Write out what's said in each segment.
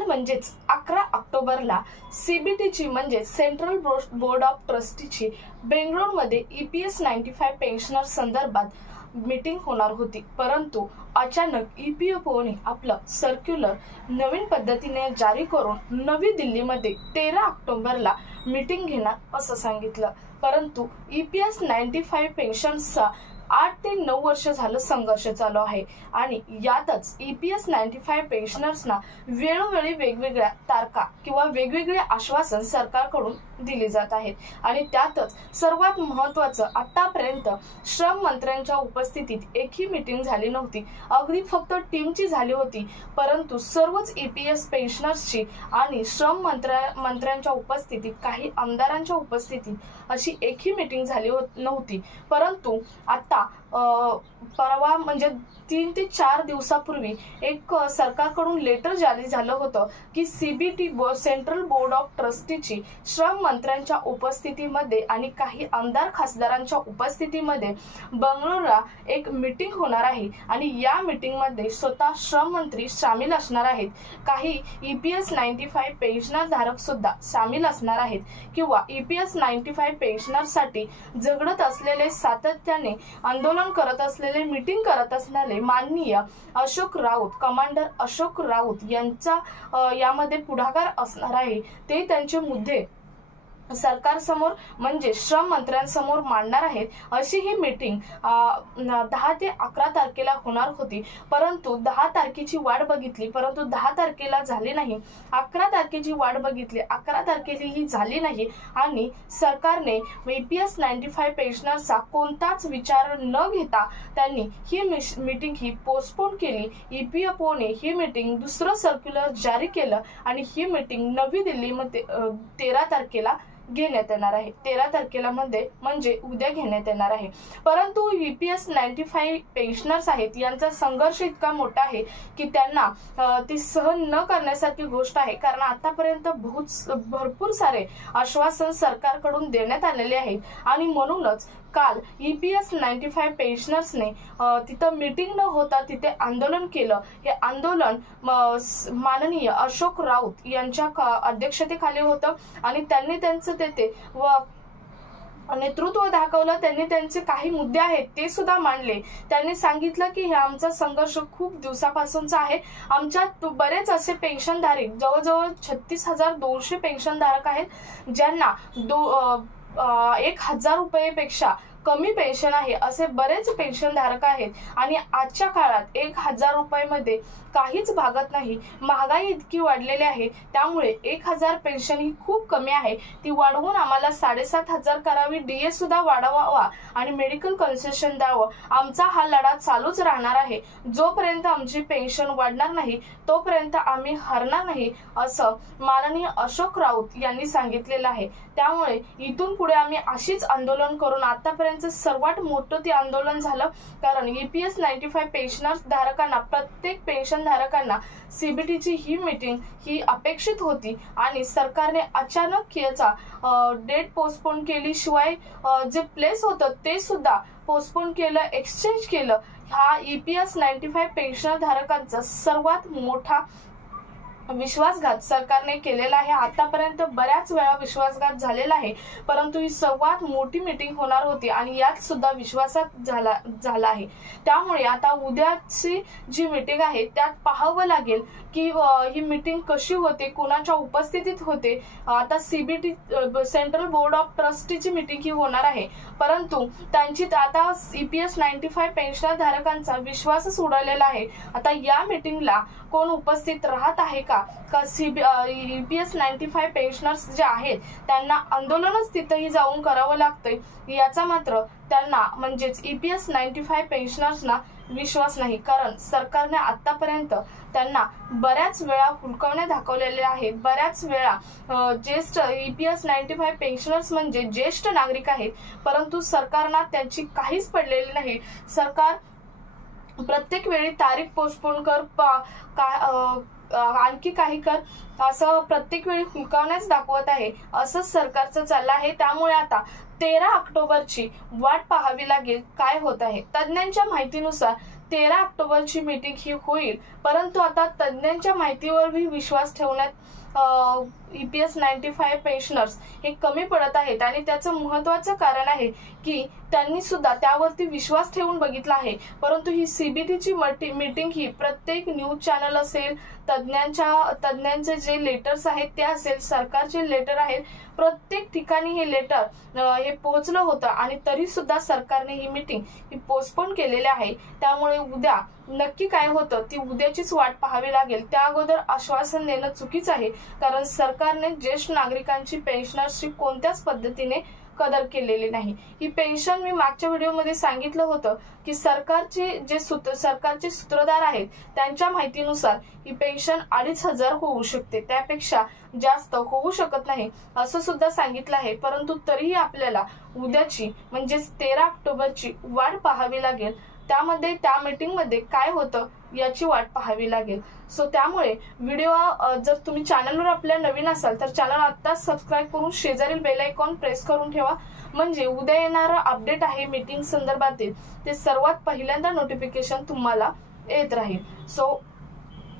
काल म्हणजेच 11 ऑक्टोबरला सीबीटीची म्हणजे सेंट्रल बोर्ड ऑफ ट्रस्टीची बेंगळुरूमध्ये EPS 95 पेन्शनर संदर्भात मीटिंग होणार होती, परंतु अचानक EPFOने आपलं सर्क्युलर नवीन पद्धतीने जारी करून नवी दिल्लीमध्ये 13 ऑक्टोबरला मीटिंग घेणार असं सांगितलं। परंतु EPS 95 पेन्शनचा 8 ते 9 वर्ष झालं संघर्ष चालू आहे आणि यातच EPS 95 पेन्शनर्सना वेळोवेळी वेगवेगळ्या तारखा किंवा वेगवेगळे आश्वासन सरकारकडून दिले जात आहेत आणि त्यातच सर्वात महत्त्वाचं आतापर्यंत श्रम मंत्र्यांच्या उपस्थितीत एकही मीटिंग झाली नव्हती। अगदी फक्त टीमची झाली होती, परंतु सर्वच EPS पेन्शनर्सची आणि श्रम मंत्र्यांच्या उपस्थितीत काही आमदारांच्या उपस्थितीत अशी एकही मीटिंग झाली नव्हती। परंतु आता परवा म्हणजे 3 ते 4 दिवसापूर्वी एक सरकारकडून लेटर जारी झालं होतं की CBT सेंट्रल बोर्ड ऑफ ट्रस्टीची श्रम मंत्र्यांच्या उपस्थितीमध्ये आणि काही आमदार खासदारांच्या उपस्थितीमध्ये बंगळुरूला एक मीटिंग होणार आहे आणि या मीटिंग मध्ये स्वतः श्रम मंत्री सामील असणार आहेत। काही EPS 95 पेन्शनर धारक सुद्धा सामील असणार आहेत किंवा EPS 95 पेन्शनरसाठी झगडत असलेले, सातत्याने आंदोलन करत असलेले, मीटिंग करत असलेले माननीय अशोक राऊत, कमांडर अशोक राऊत यांचा यामध्ये पुढाकार असणार आहे। ते त्यांचे मुद्दे सरकारसमोर म्हणजे श्रम मंत्र्यांसमोर मांडणार आहेत। अशी ही मीटिंग 10 ते 11 तारखेला होणार होती, परंतु 10 तारखेची वाट बघितली, परंतु 10 तारखेला झाली नाही। 11 तारखेची वाट बघितली, 11 तारखेला ही झाली नाही आणि सरकारने EPS 95 पेन्शनरचा कोणताच विचार न घेता त्यांनी ही मीटिंग ही पोस्टपोन केली। EPFOने ही मीटिंग दुसरं सर्क्युलर जारी केलं आणि ही मीटिंग नवी दिल्लीमध्ये 13 तारखेला घेण्यात येणार आहे। 13 तारखेला म्हणजे उद्या घेण्यात येणार आहे। परंतु EPS 95 पेन्शनर्स आहेत यांचा संघर्ष इतका मोठा आहे की त्यांना ती सहन न करण्यासारखी गोष्ट आहे, कारण आतापर्यंत भरपूर सारे आश्वासन सरकारकडून देण्यात आलेले आहेत आणि म्हणूनच काल EPS 95 पेन्शनर्सने तिथं मीटिंग न होता तिथे आंदोलन केलं। हे आंदोलन माननीय अशोक राऊत यांच्या अध्यक्षतेखाली होतं आणि त्यांनी त्यांचं तेथे नेतृत्व दाखवलं। त्यांनी त्यांचे काही मुद्दे आहेत ते सुद्धा मांडले। त्यांनी सांगितलं की हे आमचा संघर्ष खूप दिवसापासूनचा आहे। आमच्यात बरेच असे पेन्शनधारक, जवळजवळ 36,200 पेन्शनधारक आहेत ज्यांना 1,000 रुपयेपेक्षा कमी पेन्शन आहे, असे बरेच पेन्शनधारक आहेत आणि आजच्या काळात 1,000 रुपयामध्ये काहीच भागत नाही। महागाई इतकी वाढलेली आहे, त्यामुळे 1,000 पेन्शन ही खूप कमी आहे। ती वाढवून आम्हाला 7,500 करावी, DA सुद्धा वाढवावा आणि मेडिकल कन्सेशन द्यावं। आमचा हा लढा चालूच राहणार आहे। जोपर्यंत आमची पेन्शन वाढणार नाही तोपर्यंत आम्ही हरणार नाही, असं माननीय अशोक राऊत यांनी सांगितलेलं आहे। त्यामुळे इथून पुढे आम्ही अशीच आंदोलन करून, आतापर्यंत सर्वात मोठं ते आंदोलन झालं, कारण EPS 95 पेन्शनर्स धारकांना, प्रत्येक पेन्शन धारकांना CBTची ही मीटिंग ही अपेक्षित होती आणि सरकारने अचानक याचा डेट पोस्टपोन केली, शिवाय जे प्लेस होतं ते सुद्धा पोस्टपोन केलं, एक्सचेंज केलं। हा EPS 95 पेन्शनर धारकांचा सर्वात मोठा विश्वासघात सरकारने केलेला आहे। आतापर्यंत बऱ्याच वेळा विश्वासघात झालेला आहे, परंतु ही सर्वात मोठी मीटिंग होणार होती आणि यात सुद्धा विश्वासात झाला आहे। त्यामुळे आता उद्याची जी मीटिंग आहे त्यात पाहावं लागेल की ही मीटिंग कशी होते, कोणाच्या उपस्थितीत होते। आता CBT सेंट्रल बोर्ड ऑफ ट्रस्टीची मीटिंग ही होणार आहे, परंतु त्यांची आता EPS 95 पेन्शनर धारकांचा विश्वासच उडालेला आहे। आता या मीटिंगला कोण उपस्थित राहत आहे का EPS 95 पेन्शनर्स जे आहेत त्यांना आंदोलनच तिथेही जाऊन करावं लागतंय, याचा मात्र त्यांना म्हणजेच EPS 95 पेन्शनर्सना विश्वास नाही, कारण सरकारने आतापर्यंत त्यांना बऱ्याच वेळा हुलकावण्या दाखवलेल्या आहेत। बऱ्याच वेळा ज्येष्ठ EPS 95 पेन्शनर्स म्हणजे ज्येष्ठ नागरिक आहेत, परंतु सरकारना त्यांची काहीच पडलेली नाही। सरकार प्रत्येक वेळी तारीख पोस्टपोन कर, आणखी काही कर, असं प्रत्येक वेळी हुलकावण्याच दाखवत आहे। असंच सरकारचं चाललं आहे। त्यामुळे आता 13 ऑक्टोबरची वाट पाहावी लागेल काय होत आहे। तज्ञांच्या माहितीनुसार 13 ऑक्टोबरची मीटिंग ही होईल, परंतु आता तज्ज्ञांच्या माहितीवर भी विश्वास ठेवण्यात EPS 95 पेन्शनर्स हे कमी पडत आहेत आणि त्याचं महत्त्वाचं कारण आहे की त्यांनी सुद्धा त्यावरती विश्वास ठेवून बघितला आहे, परंतु ही CBTची मीटिंग ही प्रत्येक न्यूज चॅनल असेल, तज्ज्ञांचे जे लेटर्स आहेत ते असेल, सरकारचे लेटर आहेत, प्रत्येक ठिकाणी हे लेटर हे पोहोचलं होतं आणि तरी सुद्धा सरकारने ही मीटिंग ही पोस्टपोन केलेली आहे। त्यामुळे उद्या नक्की काय होतं ती उद्याचीच वाट पाहावी लागेल। त्या अगोदर आश्वासन देणं चुकीचं आहे, कारण सरकारने ज्येष्ठ नागरिकांची पेन्शनर्सची कोणत्याच पद्धतीने कदर केलेली नाही। ही पेन्शन मी मागच्या व्हिडिओमध्ये सांगितलं होतं की सरकारचे सूत्रधार आहेत त्यांच्या माहितीनुसार ही पेन्शन 2500 होऊ शकते, त्यापेक्षा जास्त होऊ शकत नाही असं सुद्धा सांगितलं आहे। परंतु तरीही आपल्याला उद्याची म्हणजे 13 ऑक्टोबरची वाट पाहावी लागेल, त्यामध्ये त्या मीटिंग मध्ये काय होतं याची वाट पाहावी लागेल। सो त्यामुळे व्हिडिओ जर तुम्ही चॅनलवर आपल्या नवीन असाल तर चॅनल आत्ताच सबस्क्राईब करून शेजारील बेल आयकॉन प्रेस करून ठेवा, म्हणजे उद्या येणारा अपडेट आहे मीटिंग संदर्भातील ते सर्वात पहिल्यांदा नोटिफिकेशन तुम्हाला येत राहील। सो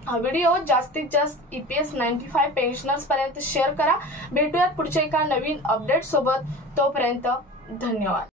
हा व्हिडिओ जास्तीत जास्त EPS 95 पेन्शनर्स पर्यंत शेअर करा। भेटूयात पुढच्या एका नवीन अपडेट सोबत, तोपर्यंत धन्यवाद।